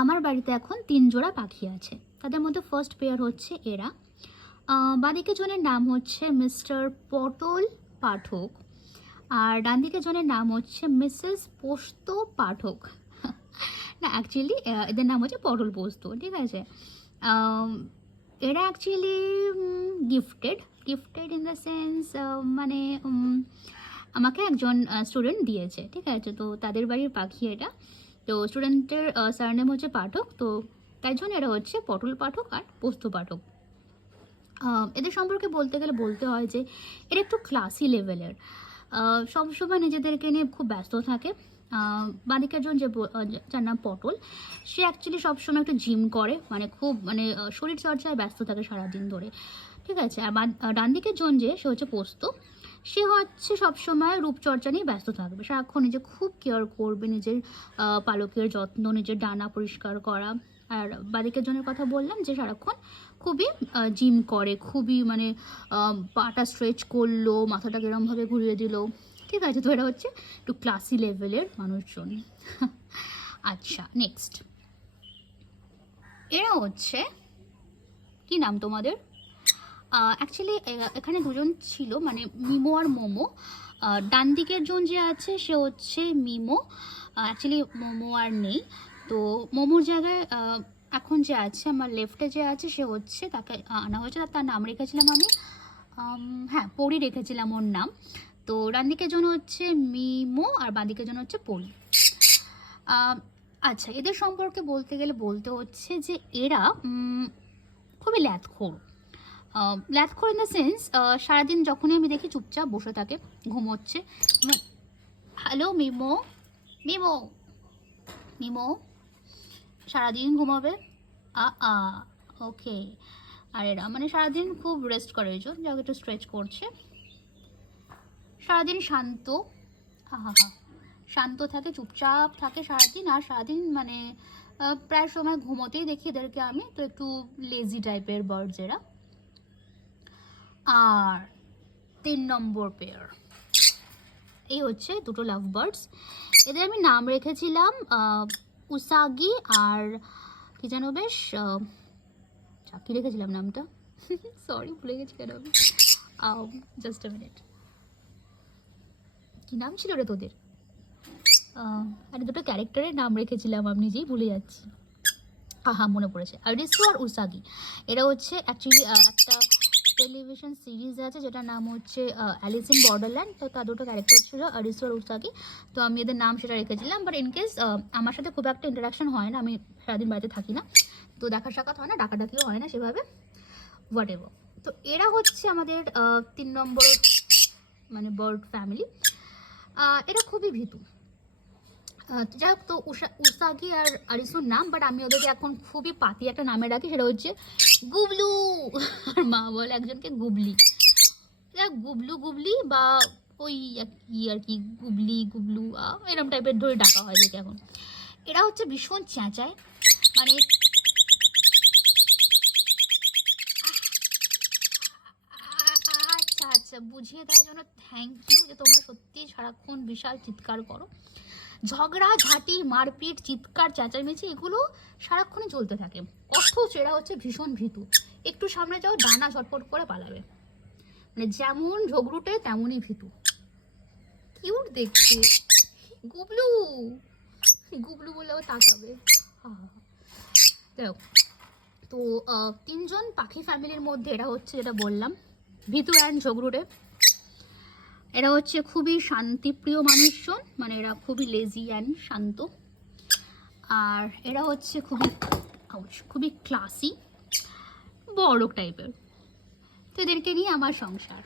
আমার বাড়িতে এখন 3 জোড়া পাখি আছে। তাদের মধ্যে ফার্স্ট পেয়ার হচ্ছে এরা। বাঁদিকে জনের নাম হচ্ছে মিস্টার পটল পাঠক, আর ডান দিকে জনের নাম হচ্ছে মিসেস পোস্ত পাঠক। না, অ্যাকচুয়ালি এদের নাম হচ্ছে পটল পোস্ত, ঠিক আছে। এরা actually gifted in the sense, মানে আমাকে একজন স্টুডেন্ট দিয়েছে, ঠিক আছে। তো তাদের বাড়ির পাখি এটা। তো স্টুডেন্টের সারনেম হচ্ছে পাঠক, তো তাই জন্য এরা হচ্ছে পটল পাঠক আর পোস্ত পাঠক। এদের সম্পর্কে বলতে গেলে বলতে হয় যে এরা একটু ক্লাসি লেভেলের, সবসময় নিজেদেরকে নিয়ে খুব ব্যস্ত থাকে। বাঁদিকের জন যার নাম পটল, সে অ্যাকচুয়ালি সবসময় একটু জিম করে, মানে খুব শরীরচর্চায় ব্যস্ত থাকে সারাদিন ধরে, ঠিক আছে। আর ডান দিকের জন সে হচ্ছে পোস্ত, সে হচ্ছে সবসময় রূপচর্চা নিয়ে ব্যস্ত থাকবে, সারাক্ষণ নিজে খুব কেয়ার করবে, নিজের পালকের যত্ন, নিজের ডানা পরিষ্কার করা। আর বাঁদিকের জনের কথা বললাম যে সারাক্ষণ খুবই জিম করে, খুবই পাটা স্ট্রেচ করলো, মাথাটা কিরমভাবে ঘুরিয়ে দিল, ঠিক আছে। তো এরা হচ্ছে একটু ক্লাসি লেভেলের মানুষজন। আচ্ছা, নেক্সট এরা হচ্ছে, কি নাম তোমাদের? অ্যাকচুয়ালি এখানে দুজন ছিল, মানে মিমো আর মোমো। ডান দিকের জন আছে সে হচ্ছে মিমো, অ্যাকচুয়ালি মোমো আর নেই। তো মোমোর জায়গায় এখন যে আছে আমার লেফটে যে আছে সে হচ্ছে, তাকে আনা হয়েছে, তার নাম রেখেছিলাম আমি, হ্যাঁ পরি রেখেছিলাম ওর নাম। তো ডান দিকের জন হচ্ছে মিমো আর বাঁ দিকের জন হচ্ছে পরি। আচ্ছা, এদের সম্পর্কে বলতে গেলে বলতে হচ্ছে যে এরা খুবই ল্যাথখোর ইন দ্য সেন্স, সারাদিন যখনই আমি দেখি চুপচাপ বসে থাকে, ঘুমোচ্ছে। হ্যালো মিমো, মিমো, মিমো, সারাদিন ঘুমাবে। ওকে। আর এরা সারাদিন খুব রেস্ট করে, ওই জন্য যাকে একটু স্ট্রেচ করছে। সারাদিন শান্ত, শান্ত থাকে, চুপচাপ থাকে সারাদিন, আর সারাদিন প্রায় সময় ঘুমোতেই দেখি এদেরকে আমি। তো একটু লেজি টাইপের বার্ডস এরা। আর 3 নম্বর পেয়ার, এই হচ্ছে দুটো লাভ বার্ডস। এদের আমি নাম রেখেছিলাম উসাগি আর কি যেন, বেশ কি রেখেছিলাম নামটা, সরি ভুলে গেছি কেন আমি, জাস্ট আ মিনিট, কি নাম ছিল রে তোদের? আর দুটো ক্যারেক্টারের নাম রেখেছিলাম, আমি নিজেই ভুলে যাচ্ছি। মনে পড়েছে, আরিসু আর উসাগি। এরা হচ্ছে অ্যাকচুয়ালি একটা টেলিভিশন সিরিজ আছে যেটার নাম হচ্ছে অ্যালিস ইন বর্ডারল্যান্ড। তো তার দুটো ক্যারেক্টার ছিল আরিসু আর উসাগি, তো আমি এদের নাম সেটা রেখেছিলাম। বাট ইন কেস আমার সাথে খুব একটা ইন্টারাকশন হয় না, আমি সারাদিন বাড়িতে থাকি না, তো দেখা সাক্ষাৎ হয় না, ডাকাডাকিও হয় না সেভাবে, হোয়াট এভার। তো এরা হচ্ছে আমাদের 3 নম্বর বার্ড ফ্যামিলি। এরা খুবই ভীতু। যাই হোক, তো উসাগি আর আরিসুর নাম, বাট আমি ওদেরকে এখন খুবই পাতি একটা নামে ডাকি, সেটা হচ্ছে গুবলু। আর মা বলে একজনকে গুবলি, গুবলু গুবলি বা ওই আর কি গুবলি গুবলু এরকম টাইপের ধরে ডাকা হয় দেখে এখন। এরা হচ্ছে ভীষণ চেঁচায়, আচ্ছা বুঝিয়ে দেওয়ার জন্য থ্যাংক ইউ, যে তোমরা সত্যি সারাক্ষণ বিশাল চিৎকার করো। ঝগড়া ঝাঁটি, মারপিট, চিৎকার, চেঁচামেচি এগুলো সারাক্ষণই চলতে থাকে, অথচ এরা হচ্ছে ভীষণ ভীতু। একটু সামনে যাও, ডানা ঝটপট করে পালাবে, যেমন ঝগড়ুটে তেমনই ভীতু। কিউট দেখতে, গুবলু গুবলু বলেও তাকাবে। তো 3 জন পাখি ফ্যামিলির মধ্যে এরা হচ্ছে, যেটা বললাম, ভীতু অ্যান্ড ঝগড়ুটে। এরা হচ্ছে খুবই শান্তিপ্রিয় মানুষজন, এরা খুবই লেজি অ্যান্ড শান্ত। আর এরা হচ্ছে খুবই ক্লাসি, বড় টাইপের। তো এদেরকে নিয়ে আমার সংসার।